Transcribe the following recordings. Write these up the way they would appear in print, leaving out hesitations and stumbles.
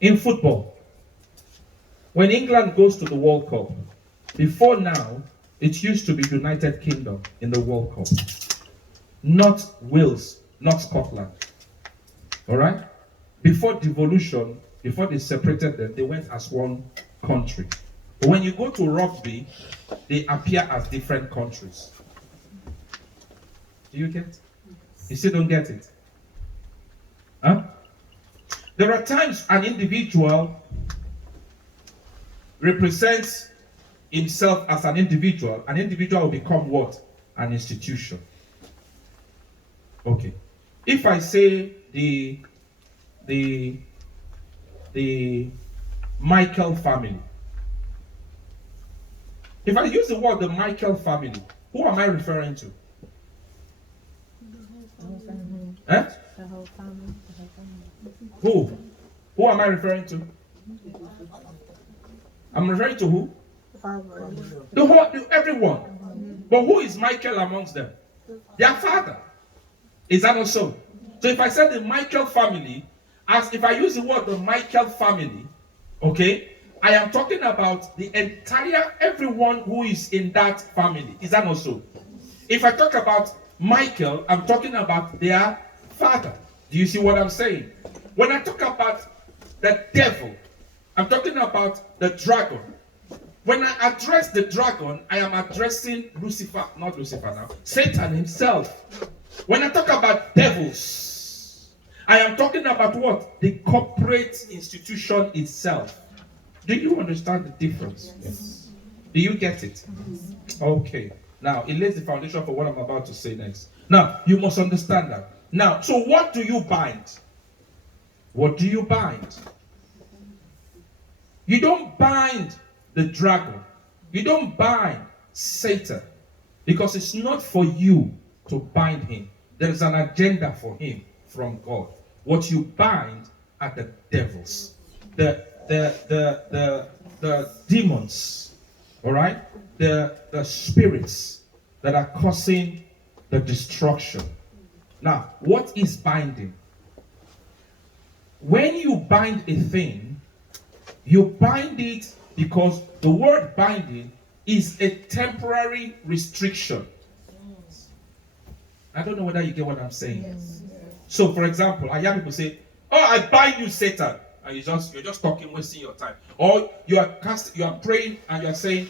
In football, when England goes to the World Cup, before now, it used to be United Kingdom in the World Cup, not Wales, not Scotland. All right? Before devolution, before they separated them, they went as one country. But when you go to rugby, they appear as different countries. Do you get it? You still don't get it? Huh? There are times an individual represents himself as an individual will become what? An institution. Okay. If I say the Michael family, if I use the word the Michael family, who am I referring to? Eh? The whole family. Who? Who am I referring to? I'm referring to who? The whole, everyone. But who is Michael amongst them? Their father. Is that not so? So if I say the Michael family, as if I use the word the Michael family, okay, I am talking about the entire everyone who is in that family. Is that not so? If I talk about Michael, I'm talking about their father. Do you see what I'm saying? When I talk about the devil, I'm talking about the dragon. When I address the dragon, I am addressing Lucifer, not Lucifer now, Satan himself. When I talk about devils, I am talking about what? The corporate institution itself. Do you understand the difference? Yes. Do you get it? Okay. Now, it lays the foundation for what I'm about to say next. Now, you must understand that. Now, so what do you bind? What do you bind? You don't bind the dragon. You don't bind Satan. Because it's not for you to bind him. There is an agenda for him from God. What you bind are the devils. The demons. All right? The spirits that are causing the destruction. Now, what is binding? When you bind a thing, you bind it because the word binding is a temporary restriction. I don't know whether you get what I'm saying. Yes. So, for example, I hear people say, "Oh, I bind you, Satan," and you're just talking, wasting your time. Or you are praying, and you are saying,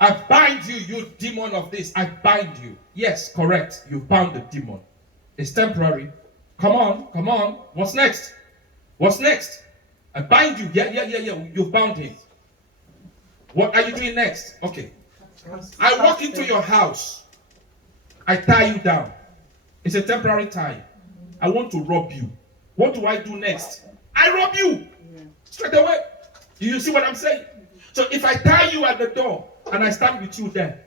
"I bind you, you demon of this. I bind you." Yes, correct. You bound the demon. It's temporary. Come on. What's next? What's next? I bind you. Yeah. You've bound him. What are you doing next? Okay. I walk into your house. I tie you down. It's a temporary tie. I want to rob you. What do I do next? I rob you. Straight away. Do you see what I'm saying? So if I tie you at the door and I stand with you there,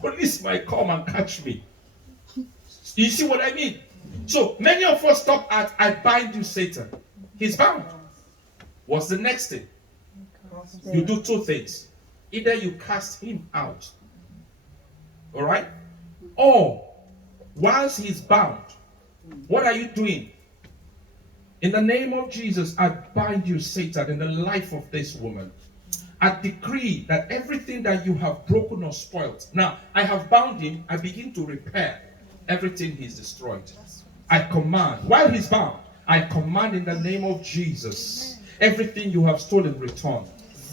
police might come and catch me. You see what I mean? So many of us stop at "I bind you, Satan." He's bound. What's the next thing? You do two things. Either you cast him out, all right? Or whilst he's bound, what are you doing? In the name of Jesus, I bind you, Satan, in the life of this woman. I decree that everything that you have broken or spoiled. Now, I have bound him. I begin to repair everything he's destroyed. I command, while he's bound, I command in the name of Jesus, everything you have stolen, return.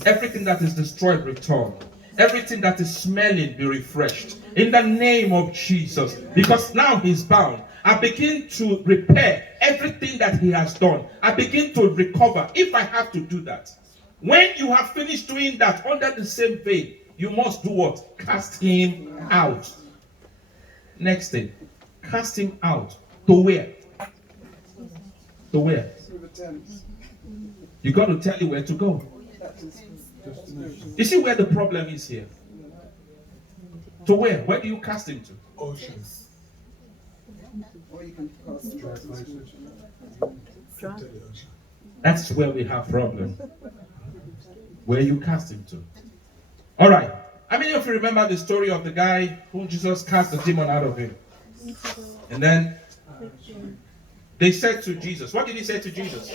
Everything that is destroyed, return. Everything that is smelling, be refreshed. In the name of Jesus. Because now he's bound. I begin to repair everything that he has done. I begin to recover if I have to do that. When you have finished doing that under the same vein, you must do what? Cast him out. Next thing. Cast him out. To where? To where? You got to tell you where to go. You see where the problem is here? To where? Where do you cast him to? Oceans. Or you can cast That's where we have problem. Where you cast him to. All right. How many of you remember the story of the guy whom Jesus cast the demon out of him? And then they said to Jesus, what did he say to Jesus?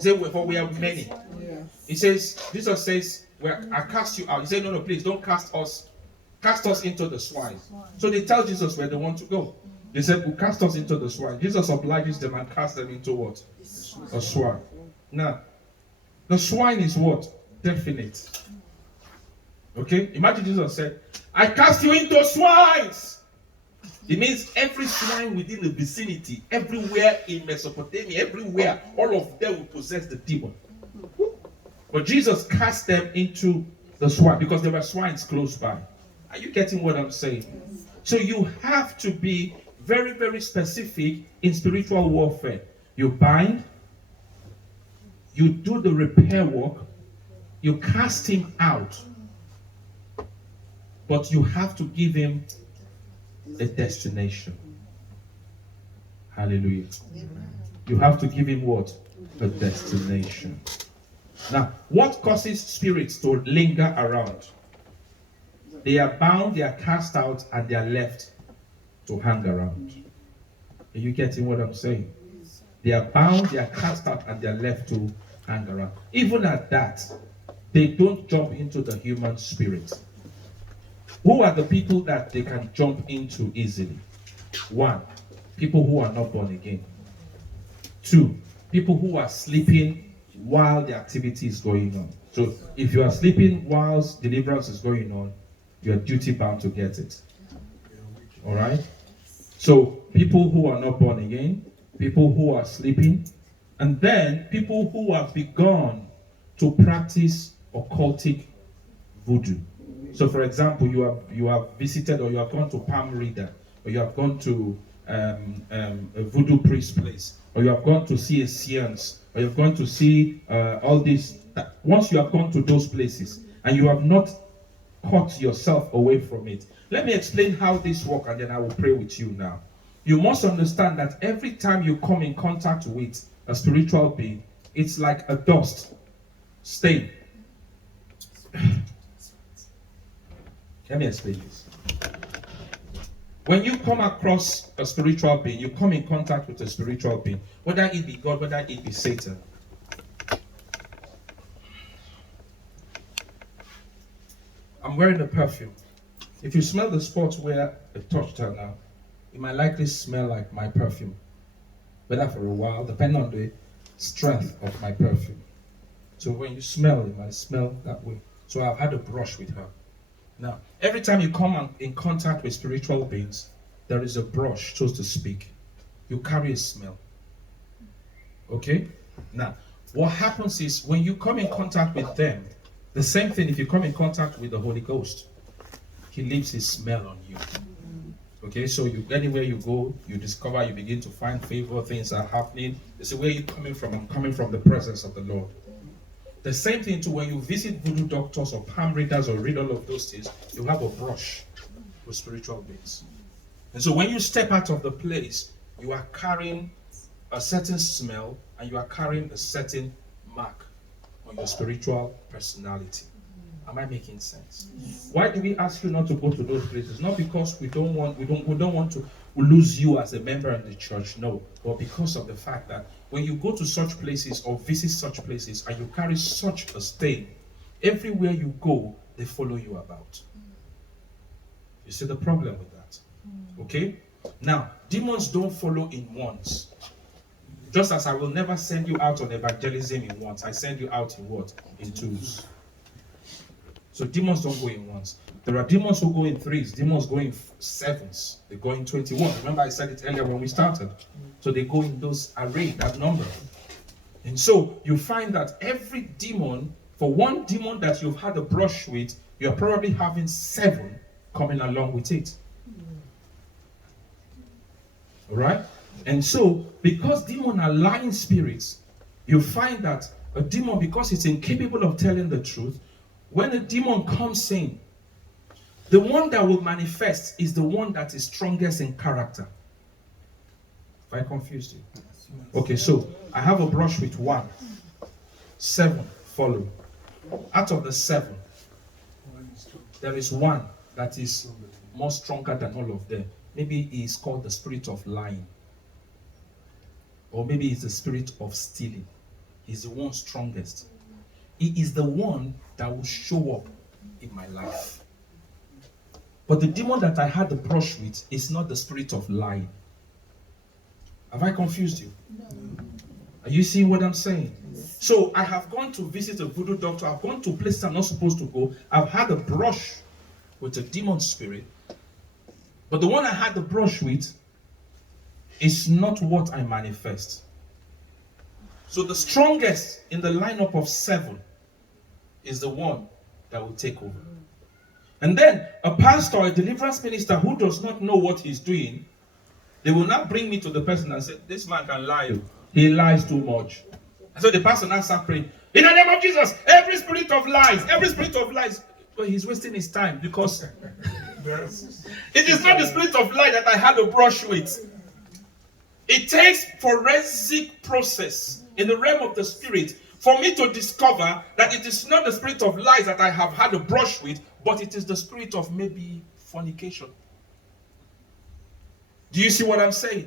He said, for we are many. Yes. He says, Jesus says, I cast you out. He said, no, please don't cast us. Cast us into the swine. So they tell Jesus where they want to go. They said, well, cast us into the swine. Jesus obliges them and casts them into what? A swine. Now, the swine is what? Definite. Okay? Imagine Jesus said, I cast you into swines. It means every swine within the vicinity, everywhere in Mesopotamia, everywhere, all of them will possess the demon. But Jesus cast them into the swine because there were swines close by. Are you getting what I'm saying? So you have to be very, very specific in spiritual warfare. You bind, you do the repair work, you cast him out, but you have to give him a destination. Hallelujah. You have to give him what? A destination. Now, what causes spirits to linger around? They are bound, they are cast out, and they are left to hang around. Are you getting what I'm saying? They are bound, they are cast out, and they are left to hang around. Even at that, they don't jump into the human spirit. Who are the people that they can jump into easily? 1, people who are not born again. 2, people who are sleeping while the activity is going on. So if you are sleeping whilst deliverance is going on, you are duty bound to get it. All right? So people who are not born again, people who are sleeping, and then people who have begun to practice occultic voodoo. So, for example, you have visited or you have gone to palm reader, or you have gone to a voodoo priest place, or you have gone to see a seance, or you have gone to see all this. Once you have gone to those places and you have not cut yourself away from it, let me explain how this works, and then I will pray with you now. You must understand that every time you come in contact with a spiritual being, it's like a dust stain. Let me explain this. When you come across a spiritual being, you come in contact with a spiritual being, whether it be God, whether it be Satan. I'm wearing a perfume. If you smell the spots where I touched her now, it might likely smell like my perfume. Whether for a while, depending on the strength of my perfume. So when you smell, it might smell that way. So I've had a brush with her. Now, every time you come in contact with spiritual beings, there is a brush, so to speak. You carry a smell. Okay? Now, what happens is when you come in contact with them, the same thing if you come in contact with the Holy Ghost, he leaves his smell on you. Okay, so anywhere you go, you discover, you begin to find favor, things are happening. They say, where are you coming from? I'm coming from the presence of the Lord. The same thing too, when you visit voodoo doctors or palm readers or read all of those things, you have a brush with spiritual beings. And so when you step out of the place, you are carrying a certain smell and you are carrying a certain mark on your spiritual personality. Am I making sense? Why do we ask you not to go to those places? Not because we don't want to lose you as a member in the church, no, but because of the fact that when you go to such places or visit such places and you carry such a stain, everywhere you go, they follow you about. You see the problem with that? Okay? Now, demons don't follow in ones. Just as I will never send you out on evangelism in ones, I send you out in what? In twos. So demons don't go in ones. There are demons who go in threes, demons go in sevens, they go in 21. Remember I said it earlier when we started. So they go in those array, that number. And so you find that every demon, for one demon that you've had a brush with, you're probably having 7 coming along with it. Alright? And so, because demons are lying spirits, you find that a demon, because it's incapable of telling the truth, when a demon comes in, the one that will manifest is the one that is strongest in character. Have I confused you? Okay, so I have a brush with 1. 7 follow. Out of the 7, there is one that is more stronger than all of them. Maybe he is called the spirit of lying. Or maybe it's the spirit of stealing. is the one strongest. He is the one that will show up in my life. But the demon that I had the brush with is not the spirit of lying. Have I confused you? No. Are you seeing what I'm saying? So I have gone to visit a voodoo doctor. I've gone to places I'm not supposed to go. I've had a brush with a demon spirit. But the one I had the brush with is not what I manifest. So the strongest in the lineup of 7 is the one that will take over. And then a pastor, a deliverance minister who does not know what he's doing, they will not bring me to the person and say, this man can lie. He lies too much. And so the pastor now start praying, in the name of Jesus, every spirit of lies, But he's wasting his time because it is not the spirit of lie that I had a brush with. It takes forensic process in the realm of the spirit for me to discover that it is not the spirit of lies that I have had a brush with, but it is the spirit of maybe fornication. Do you see what I'm saying?